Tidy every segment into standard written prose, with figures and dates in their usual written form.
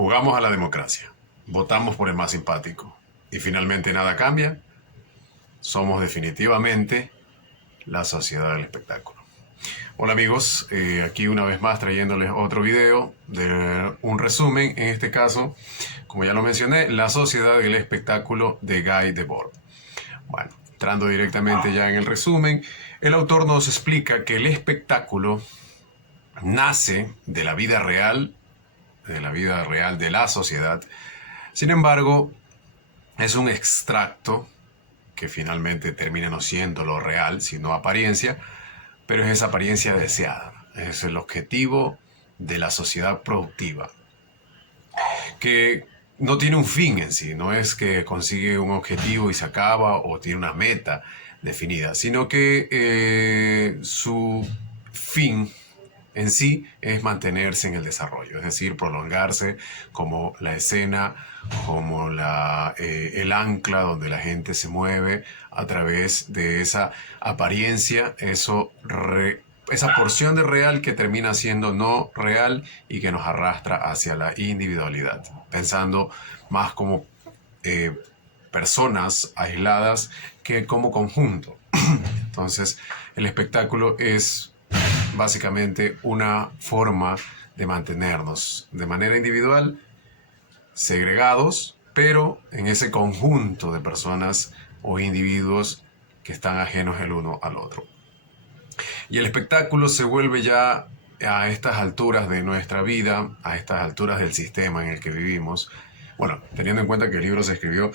Jugamos a la democracia, votamos por el más simpático y finalmente nada cambia. Somos definitivamente la sociedad del espectáculo. Hola amigos, aquí una vez más trayéndoles otro video de un resumen, en este caso, como ya lo mencioné, la sociedad del espectáculo de Guy Debord. Bueno, entrando directamente ya en el resumen, el autor nos explica que el espectáculo nace de la vida real, de la sociedad. Sin embargo, es un extracto que finalmente termina no siendo lo real, sino apariencia, pero es esa apariencia deseada. Es el objetivo de la sociedad productiva, que no tiene un fin en sí, no es que consigue un objetivo y se acaba o tiene una meta definida, sino que su fin en sí es mantenerse en el desarrollo, es decir, prolongarse como la escena, como el ancla donde la gente se mueve a través de esa apariencia, esa porción de real que termina siendo no real y que nos arrastra hacia la individualidad, pensando más como eh, personas aisladas que como conjunto. Entonces, el espectáculo es básicamente una forma de mantenernos de manera individual, segregados, pero en ese conjunto de personas o individuos que están ajenos el uno al otro. Y el espectáculo se vuelve ya a estas alturas de nuestra vida, a estas alturas del sistema en el que vivimos. Bueno, teniendo en cuenta que el libro se escribió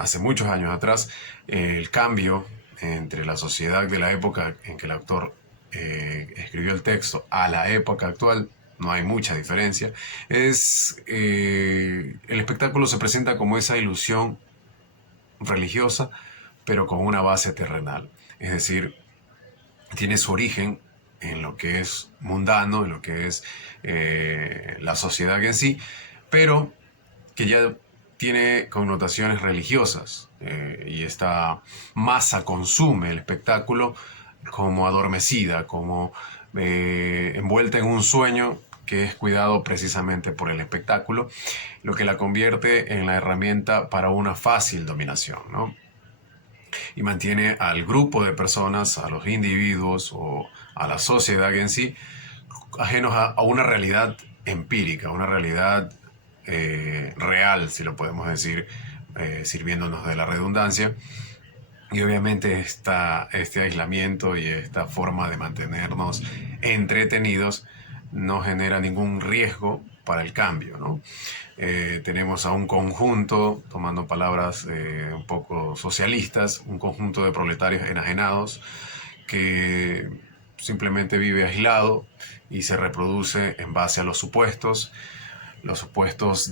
hace muchos años atrás, el cambio entre la sociedad de la época en que el autor escribió el texto a la época actual, no hay mucha diferencia. El espectáculo se presenta como esa ilusión religiosa, pero con una base terrenal. Es decir, tiene su origen en lo que es mundano, en lo que es la sociedad en sí, pero que ya tiene connotaciones religiosas y esta masa consume el espectáculo como adormecida, como envuelta en un sueño que es cuidado precisamente por el espectáculo, lo que la convierte en la herramienta para una fácil dominación, ¿no? Y mantiene al grupo de personas, a los individuos o a la sociedad en sí, ajenos a una realidad empírica, una realidad real, si lo podemos decir, sirviéndonos de la redundancia. Y obviamente este aislamiento y esta forma de mantenernos entretenidos no genera ningún riesgo para el cambio, ¿no? Tenemos a un conjunto, tomando palabras un poco socialistas, un conjunto de proletarios enajenados que simplemente vive aislado y se reproduce en base a los supuestos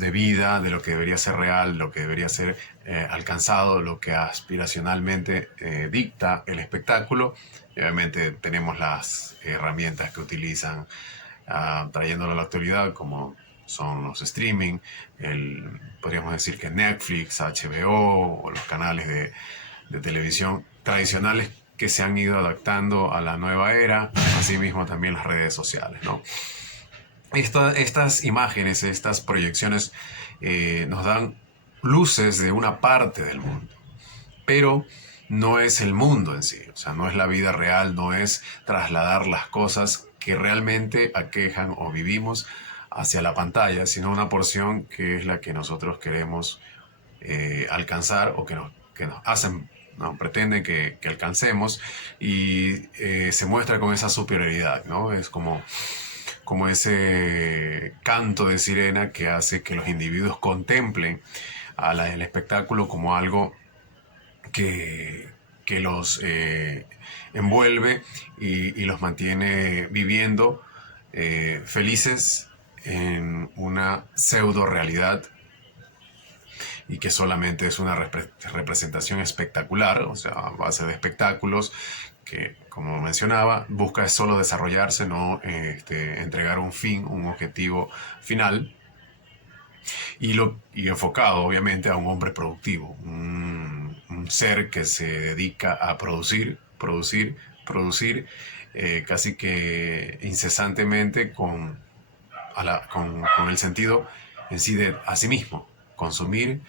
de vida, de lo que debería ser real, lo que debería ser alcanzado, lo que aspiracionalmente dicta el espectáculo. Y obviamente tenemos las herramientas que utilizan trayéndolo a la actualidad, como son los streaming, podríamos decir que Netflix, HBO o los canales de televisión tradicionales que se han ido adaptando a la nueva era, asimismo también las redes sociales, ¿no? Estas imágenes, estas proyecciones nos dan luces de una parte del mundo, pero no es el mundo en sí, o sea, no es la vida real, no es trasladar las cosas que realmente aquejan o vivimos hacia la pantalla, sino una porción que es la que nosotros queremos alcanzar o que nos hacen, ¿no? Pretenden que alcancemos y se muestra con esa superioridad, ¿no? Es como ese canto de sirena que hace que los individuos contemplen el espectáculo como algo que los envuelve y los mantiene viviendo felices en una pseudo realidad y que solamente es una representación espectacular, o sea, a base de espectáculos que, como mencionaba, busca solo desarrollarse, no entregar un fin, un objetivo final, y enfocado obviamente a un hombre productivo, un ser que se dedica a producir, producir, producir, casi que incesantemente con el sentido en sí de a sí mismo. Consumir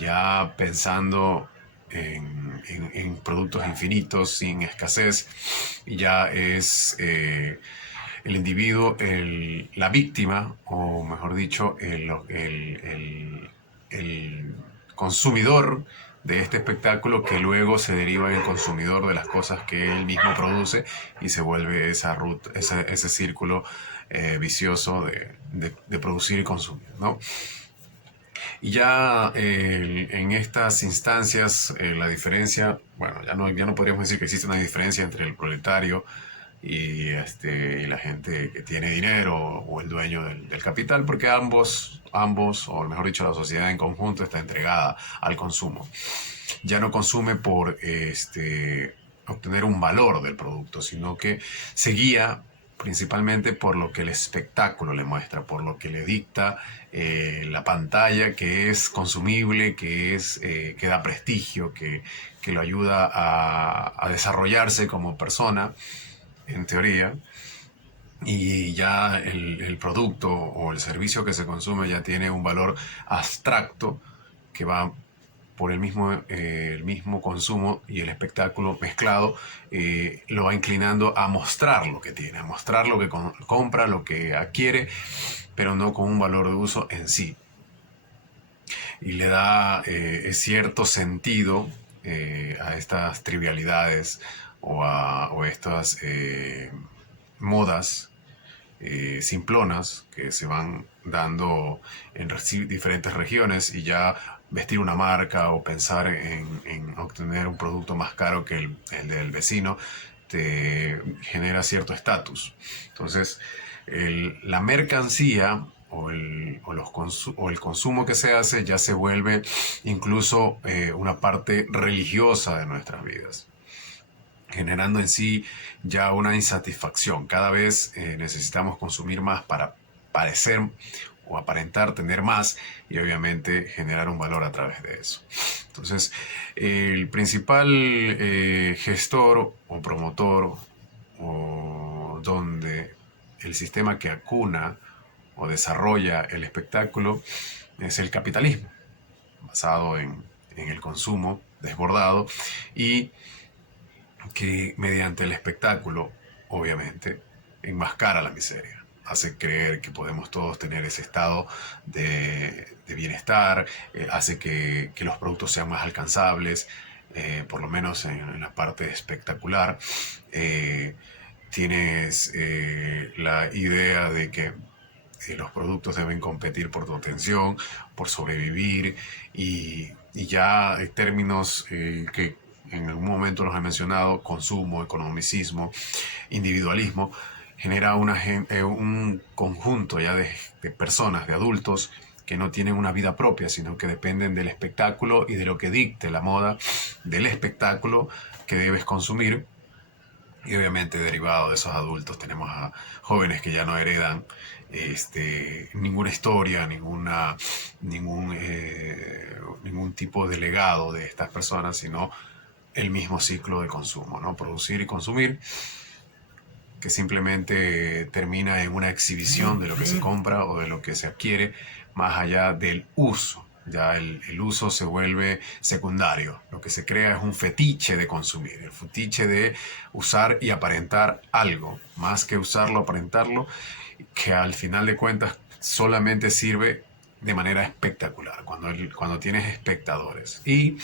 ya pensando en productos infinitos, sin escasez, y ya es el individuo la víctima, o mejor dicho, el consumidor de este espectáculo, que luego se deriva en el consumidor de las cosas que él mismo produce, y se vuelve esa ruta, ese círculo vicioso de producir y consumir, ¿no? Y ya en estas instancias la diferencia, bueno, ya no podríamos decir que existe una diferencia entre el proletario y la gente que tiene dinero o el dueño del capital, porque ambos, o mejor dicho, la sociedad en conjunto está entregada al consumo. Ya no consume por obtener un valor del producto, sino que se guía principalmente por lo que el espectáculo le muestra, por lo que le dicta la pantalla, que es consumible, que da prestigio, que lo ayuda a desarrollarse como persona, en teoría. Y ya el producto o el servicio que se consume ya tiene un valor abstracto que va por el mismo consumo, y el espectáculo mezclado lo va inclinando a mostrar lo que tiene, a mostrar lo que compra, lo que adquiere, pero no con un valor de uso en sí. Y le da cierto sentido a estas trivialidades o estas modas simplonas que se van dando en diferentes regiones, y ya vestir una marca o pensar en obtener un producto más caro que el del vecino te genera cierto estatus. Entonces, la mercancía o el consumo que se hace ya se vuelve incluso una parte religiosa de nuestras vidas, generando en sí ya una insatisfacción. Cada vez necesitamos consumir más para parecer o aparentar tener más, y obviamente generar un valor a través de eso. Entonces, el principal gestor o promotor, o donde el sistema que acuna o desarrolla el espectáculo, es el capitalismo, basado en el consumo desbordado, y que mediante el espectáculo, obviamente, enmascara la miseria. Hace creer que podemos todos tener ese estado de bienestar, hace que los productos sean más alcanzables, por lo menos en la parte espectacular. Tienes la idea de que los productos deben competir por tu atención, por sobrevivir, y ya términos que en algún momento los he mencionado: consumo, economicismo, individualismo, genera un conjunto ya de personas, de adultos, que no tienen una vida propia, sino que dependen del espectáculo y de lo que dicte la moda del espectáculo que debes consumir. Y obviamente, derivado de esos adultos, tenemos a jóvenes que ya no heredan ninguna historia, ningún tipo de legado de estas personas, sino el mismo ciclo de consumo, ¿no? Producir y consumir, que simplemente termina en una exhibición de lo que se compra o de lo que se adquiere, más allá del uso. Ya el uso se vuelve secundario. Lo que se crea es un fetiche de consumir, el fetiche de usar y aparentar algo, más que usarlo, aparentarlo, que al final de cuentas solamente sirve de manera espectacular, cuando tienes espectadores. Y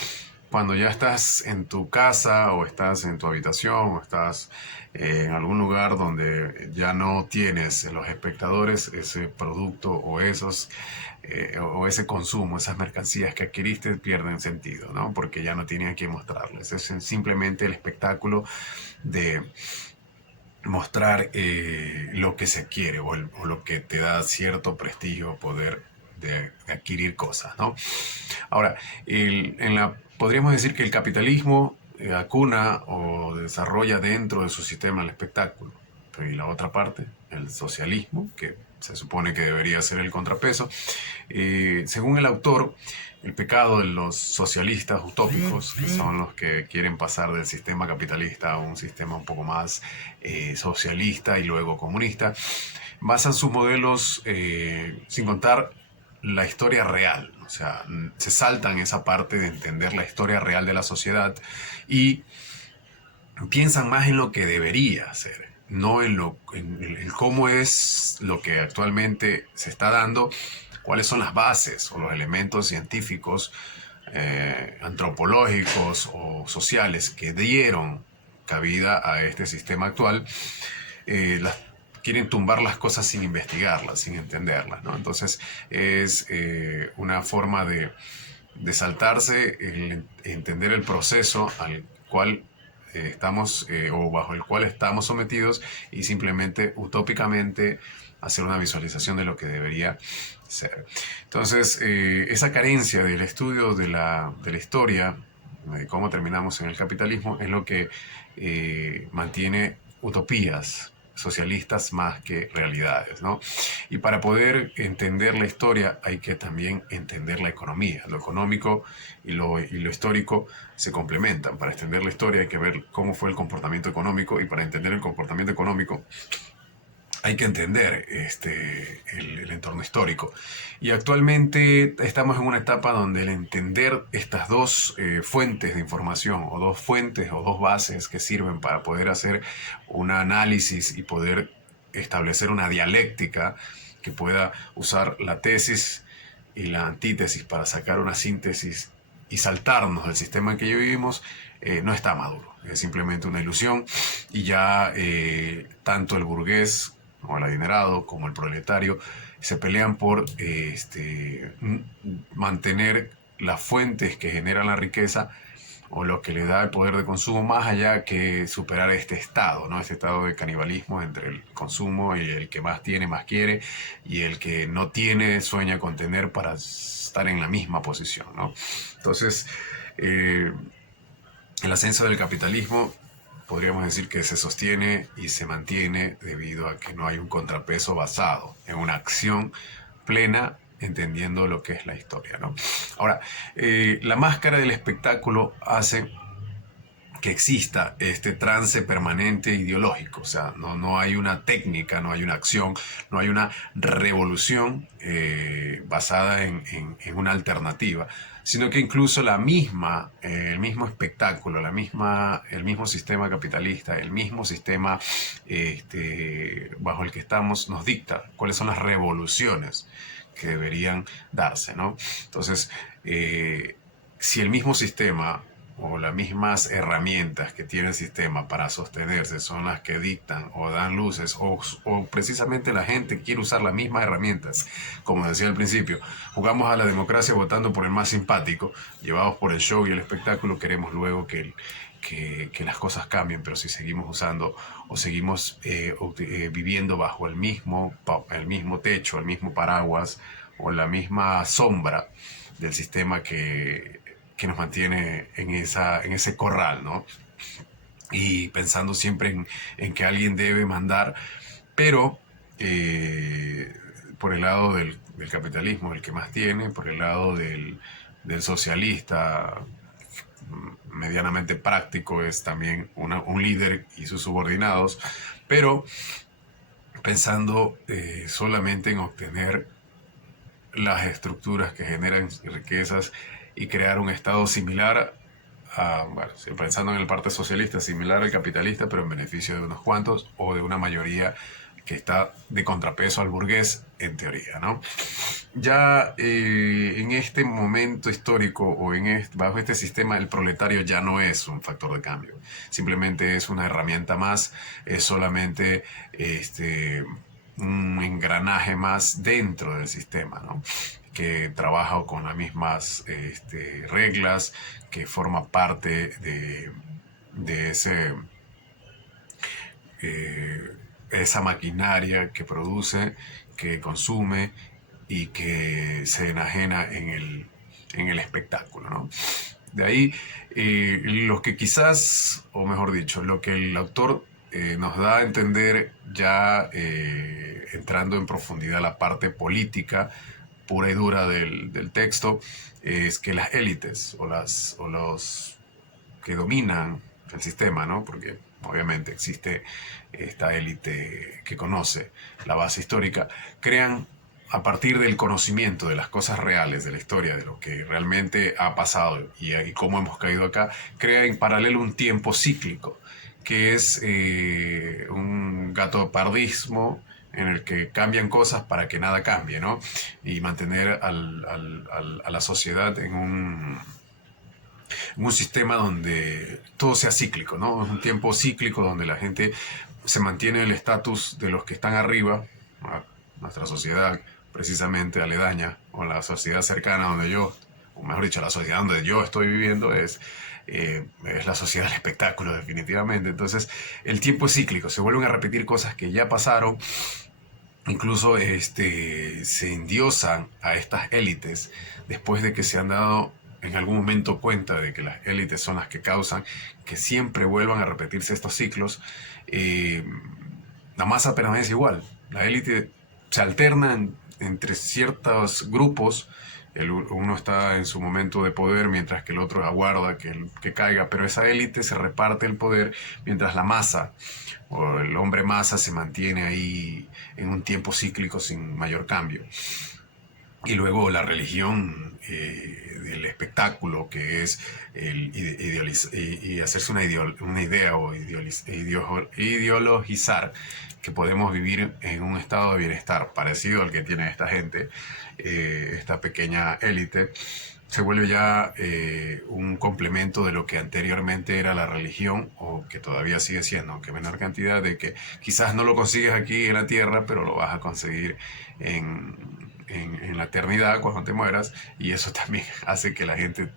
cuando ya estás en tu casa, o estás en tu habitación, o estás en algún lugar donde ya no tienes los espectadores, ese producto o ese consumo, esas mercancías que adquiriste pierden sentido, ¿no? Porque ya no tienen a quién mostrarles. Es simplemente el espectáculo de mostrar lo que se quiere, o lo que te da cierto prestigio, poder de adquirir cosas, ¿no? Ahora, podríamos decir que el capitalismo acuna o desarrolla dentro de su sistema el espectáculo. Y la otra parte, el socialismo, que se supone que debería ser el contrapeso. Según el autor, el pecado de los socialistas utópicos, que son los que quieren pasar del sistema capitalista a un sistema un poco más socialista y luego comunista, basan sus modelos, sin contar la historia real, o sea, se saltan esa parte de entender la historia real de la sociedad y piensan más en lo que debería ser, no en cómo es lo que actualmente se está dando, cuáles son las bases o los elementos científicos, antropológicos o sociales que dieron cabida a este sistema actual. Quieren tumbar las cosas sin investigarlas, sin entenderlas, ¿no? Entonces es una forma de saltarse, entender el proceso al cual estamos o bajo el cual estamos sometidos y simplemente utópicamente hacer una visualización de lo que debería ser. Entonces, esa carencia del estudio de la historia, de cómo terminamos en el capitalismo, es lo que mantiene utopías socialistas más que realidades, ¿no? Y para poder entender la historia hay que también entender la economía. Lo económico y lo histórico se complementan. Para entender la historia hay que ver cómo fue el comportamiento económico, y para entender el comportamiento económico hay que entender el entorno histórico. Y actualmente estamos en una etapa donde el entender estas dos fuentes de información, o dos fuentes o dos bases que sirven para poder hacer un análisis y poder establecer una dialéctica que pueda usar la tesis y la antítesis para sacar una síntesis y saltarnos del sistema en que vivimos, no está maduro. Es simplemente una ilusión, y ya tanto el burgués o el adinerado como el proletario se pelean por mantener las fuentes que generan la riqueza o lo que le da el poder de consumo, más allá que superar este estado, ¿no? Este estado de canibalismo entre el consumo y el que más tiene, más quiere, y el que no tiene, sueña con tener para estar en la misma posición, ¿no? Entonces, el ascenso del capitalismo podríamos decir que se sostiene y se mantiene debido a que no hay un contrapeso basado en una acción plena, entendiendo lo que es la historia, ¿no? Ahora, la máscara del espectáculo hace que exista este trance permanente ideológico, o sea, no hay una técnica, no hay una acción, no hay una revolución basada en una alternativa, sino que incluso el mismo espectáculo, el mismo sistema capitalista, el mismo sistema bajo el que estamos nos dicta cuáles son las revoluciones que deberían darse, ¿no? Entonces, si el mismo sistema o las mismas herramientas que tiene el sistema para sostenerse son las que dictan o dan luces, o precisamente la gente quiere usar las mismas herramientas, como decía al principio, jugamos a la democracia votando por el más simpático, llevados por el show y el espectáculo, queremos luego que las cosas cambien, pero si seguimos usando o seguimos viviendo bajo el mismo techo, el mismo paraguas o la misma sombra del sistema que nos mantiene en ese corral, ¿no? Y pensando siempre en que alguien debe mandar, pero por el lado del capitalismo, el que más tiene, por el lado del socialista medianamente práctico, es también un líder y sus subordinados, pero pensando solamente en obtener las estructuras que generan riquezas y crear un estado similar bueno, pensando en el parte socialista, similar al capitalista, pero en beneficio de unos cuantos o de una mayoría que está de contrapeso al burgués, en teoría, ¿no? Ya en este momento histórico o bajo este sistema, el proletario ya no es un factor de cambio, simplemente es una herramienta más, es solamente un engranaje más dentro del sistema, ¿no? Que trabaja con las mismas reglas, que forma parte de esa maquinaria que produce, que consume y que se enajena en el espectáculo, ¿no? De ahí, lo que quizás, o mejor dicho, lo que el autor nos da a entender ya entrando en profundidad la parte política pura y dura del texto, es que las élites o los que dominan el sistema, ¿no? Porque obviamente existe esta élite que conoce la base histórica, crean a partir del conocimiento de las cosas reales, de la historia, de lo que realmente ha pasado y cómo hemos caído acá, crea en paralelo un tiempo cíclico, que es un gatopardismo en el que cambian cosas para que nada cambie, ¿no? Y mantener a la sociedad en un sistema donde todo sea cíclico, ¿no? Es un tiempo cíclico donde la gente se mantiene el estatus de los que están arriba, a nuestra sociedad precisamente aledaña, o la sociedad cercana donde yo, o mejor dicho, la sociedad donde yo estoy viviendo es la sociedad del espectáculo, definitivamente. Entonces, el tiempo es cíclico, se vuelven a repetir cosas que ya pasaron. Incluso se endiosan a estas élites después de que se han dado en algún momento cuenta de que las élites son las que causan que siempre vuelvan a repetirse estos ciclos. eh, la masa permanece igual. La élite se alterna entre ciertos grupos. Uno está en su momento de poder mientras que el otro aguarda que caiga, pero esa élite se reparte el poder mientras la masa o el hombre masa se mantiene ahí en un tiempo cíclico sin mayor cambio. Y luego la religión del espectáculo, que es y hacerse una idea o ideologizar que podemos vivir en un estado de bienestar parecido al que tiene esta gente, esta pequeña élite, se vuelve ya un complemento de lo que anteriormente era la religión, o que todavía sigue siendo, aunque menor cantidad, de que quizás no lo consigues aquí en la tierra, pero lo vas a conseguir en la eternidad cuando te mueras, y eso también hace que la gente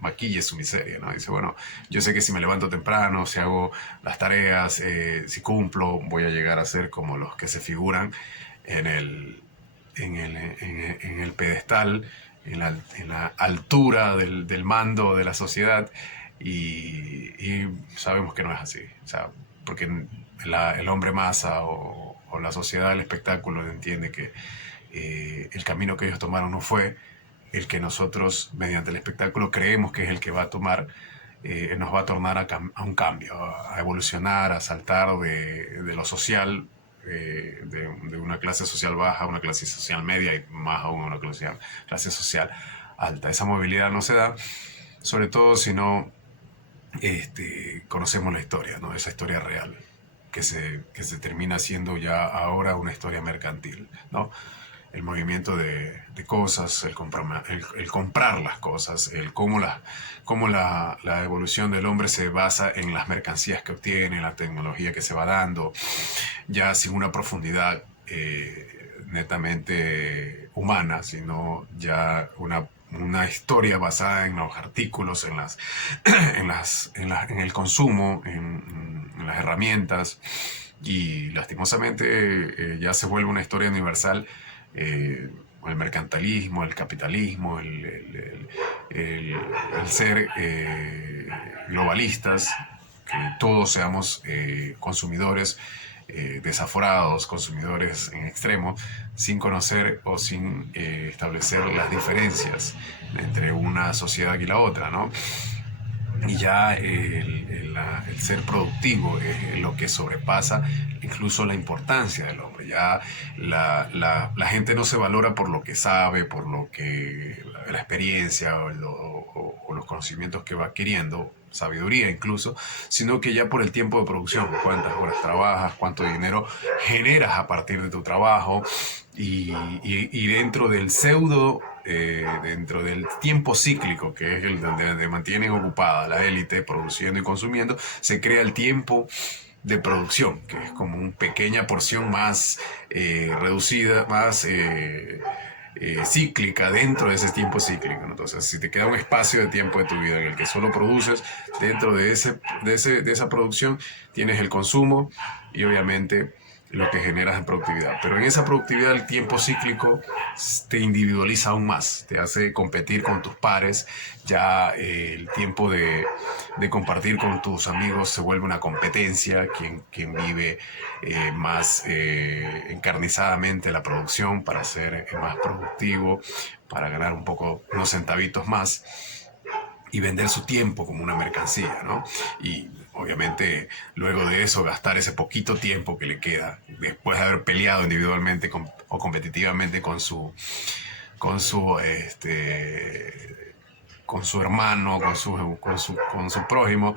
maquille su miseria, ¿no? Dice, bueno, yo sé que si me levanto temprano, si hago las tareas, si cumplo, voy a llegar a ser como los que se figuran en en el pedestal, en la altura del mando de la sociedad, y sabemos que no es así. O sea, porque el hombre masa o la sociedad del espectáculo entiende que el camino que ellos tomaron no fue el que nosotros, mediante el espectáculo, creemos que es el que va a tomar. Nos va a tornar a un cambio, a evolucionar, a saltar de lo social, de una clase social baja a una clase social media y más aún a una clase social alta. Esa movilidad no se da, sobre todo si no conocemos la historia, ¿no? Esa historia real, que se termina siendo ya ahora una historia mercantil, ¿no? El movimiento de cosas, el comprar las cosas, cómo la evolución del hombre se basa en las mercancías que obtiene, en la tecnología que se va dando, ya sin una profundidad netamente humana, sino ya una historia basada en los artículos, en el consumo, en las herramientas, y lastimosamente ya se vuelve una historia universal. El mercantilismo, el capitalismo, el ser globalistas, que todos seamos consumidores desaforados, consumidores en extremo, sin conocer o sin establecer las diferencias entre una sociedad y la otra, ¿no? Y ya el ser productivo es lo que sobrepasa incluso la importancia del hombre. Ya la gente no se valora por lo que sabe, por lo que la experiencia o los conocimientos que va adquiriendo, sabiduría incluso, sino que ya por el tiempo de producción, cuántas horas trabajas, cuánto dinero generas a partir de tu trabajo, y dentro del dentro del tiempo cíclico, que es el donde mantienen ocupada la élite produciendo y consumiendo, se crea el tiempo de producción, que es como una pequeña porción más reducida, más cíclica dentro de ese tiempo cíclico, ¿no? Entonces, si te queda un espacio de tiempo de tu vida en el que solo produces, dentro de esa producción tienes el consumo y obviamente lo que generas en productividad. Pero en esa productividad el tiempo cíclico te individualiza aún más, te hace competir con tus pares, ya el tiempo de compartir con tus amigos se vuelve una competencia, quien vive más encarnizadamente la producción para ser más productivo, para ganar un poco, unos centavitos más, y vender su tiempo como una mercancía, ¿no? Y obviamente, luego de eso, gastar ese poquito tiempo que le queda, después de haber peleado individualmente o competitivamente con su, con su hermano, con su prójimo,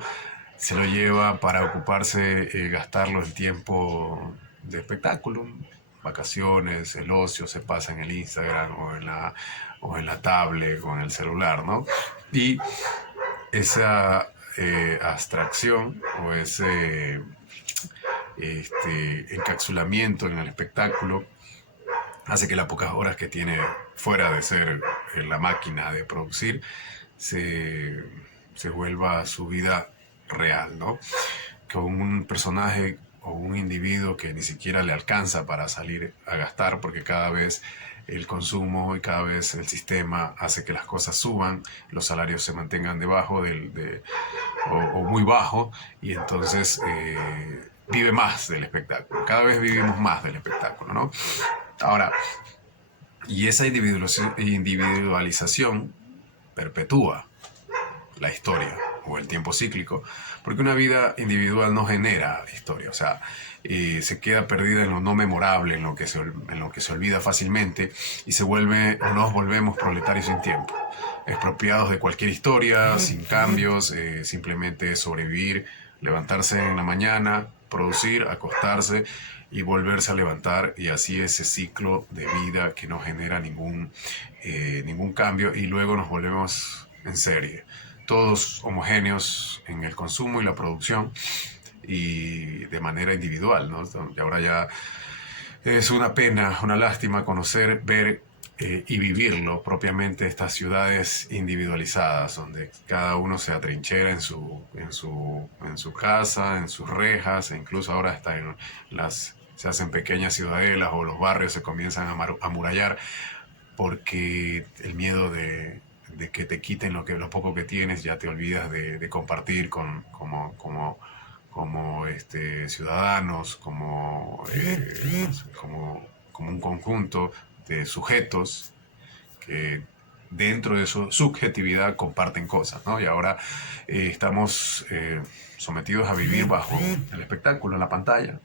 se lo lleva para ocuparse, gastarlo en tiempo de espectáculo, vacaciones, el ocio se pasa en el Instagram o en la tablet o en el celular, ¿no? Y esa abstracción o ese encapsulamiento en el espectáculo hace que las pocas horas que tiene fuera de ser la máquina de producir se, se vuelva su vida real, ¿no? Con un personaje o un individuo que ni siquiera le alcanza para salir a gastar porque cada vez el consumo y cada vez el sistema hace que las cosas suban, los salarios se mantengan debajo o muy bajo y entonces vive más del espectáculo. Cada vez vivimos más del espectáculo, ¿no? Ahora, y esa individualización perpetúa la historia o el tiempo cíclico, porque una vida individual no genera historia, o sea, se queda perdida en lo no memorable, en lo que se olvida fácilmente y nos volvemos proletarios sin tiempo, expropiados de cualquier historia, sin cambios, simplemente sobrevivir, levantarse en la mañana, producir, acostarse y volverse a levantar y así ese ciclo de vida que no genera ningún cambio y luego nos volvemos en serie todos homogéneos en el consumo y la producción y de manera individual, ¿no? Y ahora ya es una pena, una lástima conocer, ver y vivirlo propiamente estas ciudades individualizadas, donde cada uno se atrinchera en su casa, en sus rejas, e incluso ahora hasta se hacen pequeñas ciudadelas o los barrios se comienzan a amurallar porque el miedo de que te quiten lo poco que tienes, ya te olvidas de compartir como ciudadanos, como un conjunto de sujetos que dentro de su subjetividad comparten cosas, ¿no? Y ahora estamos sometidos a vivir bajo el espectáculo en la pantalla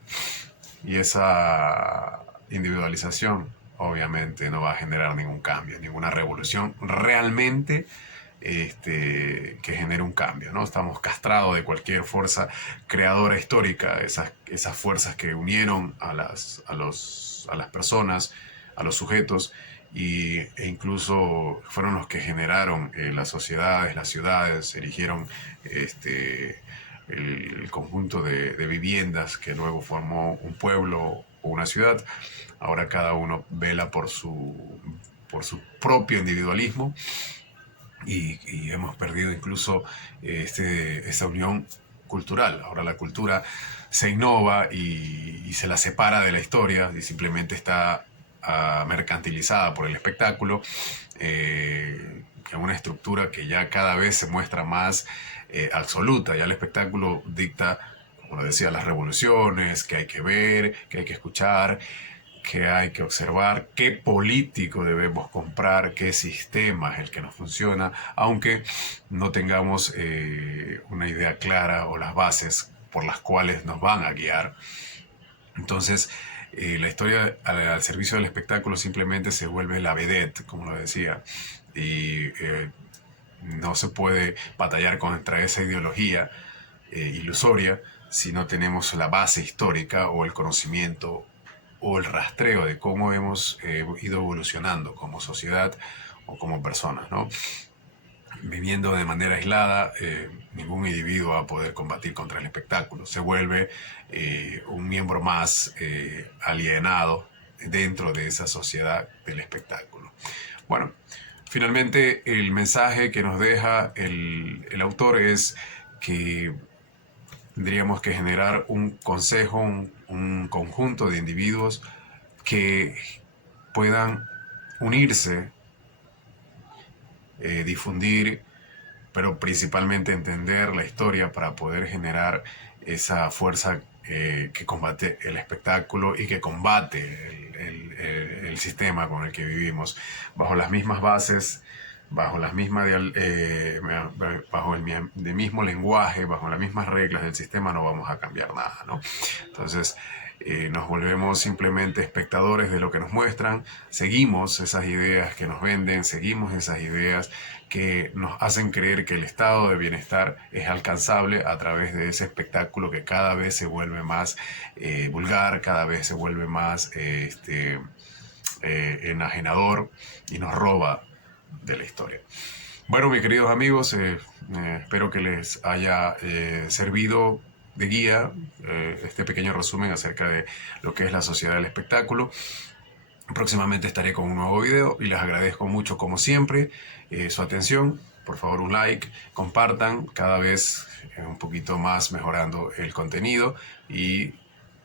y esa individualización obviamente no va a generar ningún cambio, ninguna revolución realmente que genere un cambio, ¿no? Estamos castrados de cualquier fuerza creadora histórica, esas fuerzas que unieron a las personas, a los sujetos, e incluso fueron los que generaron las sociedades, las ciudades, erigieron el conjunto de viviendas que luego formó un pueblo o una ciudad. Ahora cada uno vela por su propio individualismo y hemos perdido incluso esta unión cultural. Ahora la cultura se innova y se la separa de la historia y simplemente está mercantilizada por el espectáculo, que es una estructura que ya cada vez se muestra más absoluta. Ya el espectáculo dicta, como lo decía, las revoluciones, que hay que ver, que hay que escuchar, que hay que observar, qué político debemos comprar, qué sistema es el que nos funciona, aunque no tengamos una idea clara o las bases por las cuales nos van a guiar. Entonces, la historia al servicio del espectáculo simplemente se vuelve la vedette, como lo decía, y no se puede batallar contra esa ideología ilusoria si no tenemos la base histórica o el conocimiento o el rastreo de cómo hemos ido evolucionando como sociedad o como personas, ¿no? Viviendo de manera aislada, ningún individuo va a poder combatir contra el espectáculo. Se vuelve un miembro más alienado dentro de esa sociedad del espectáculo. Bueno, finalmente el mensaje que nos deja el autor es que tendríamos que generar un consejo, un conjunto de individuos que puedan unirse, difundir, pero principalmente entender la historia para poder generar esa fuerza que combate el espectáculo y que combate el sistema con el que vivimos, bajo las mismas bases bajo las mismas bajo el mismo lenguaje, bajo las mismas reglas del sistema, no vamos a cambiar nada, ¿no? Entonces, nos volvemos simplemente espectadores de lo que nos muestran, seguimos esas ideas que nos venden, seguimos esas ideas que nos hacen creer que el estado de bienestar es alcanzable a través de ese espectáculo que cada vez se vuelve más vulgar, cada vez se vuelve más enajenador y nos roba de la historia. Bueno, mis queridos amigos, espero que les haya servido de guía este pequeño resumen acerca de lo que es la sociedad del espectáculo. Próximamente estaré con un nuevo video y les agradezco mucho, como siempre, su atención. Por favor, un like, compartan, cada vez un poquito más mejorando el contenido y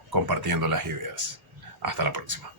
compartiendo las ideas. Hasta la próxima.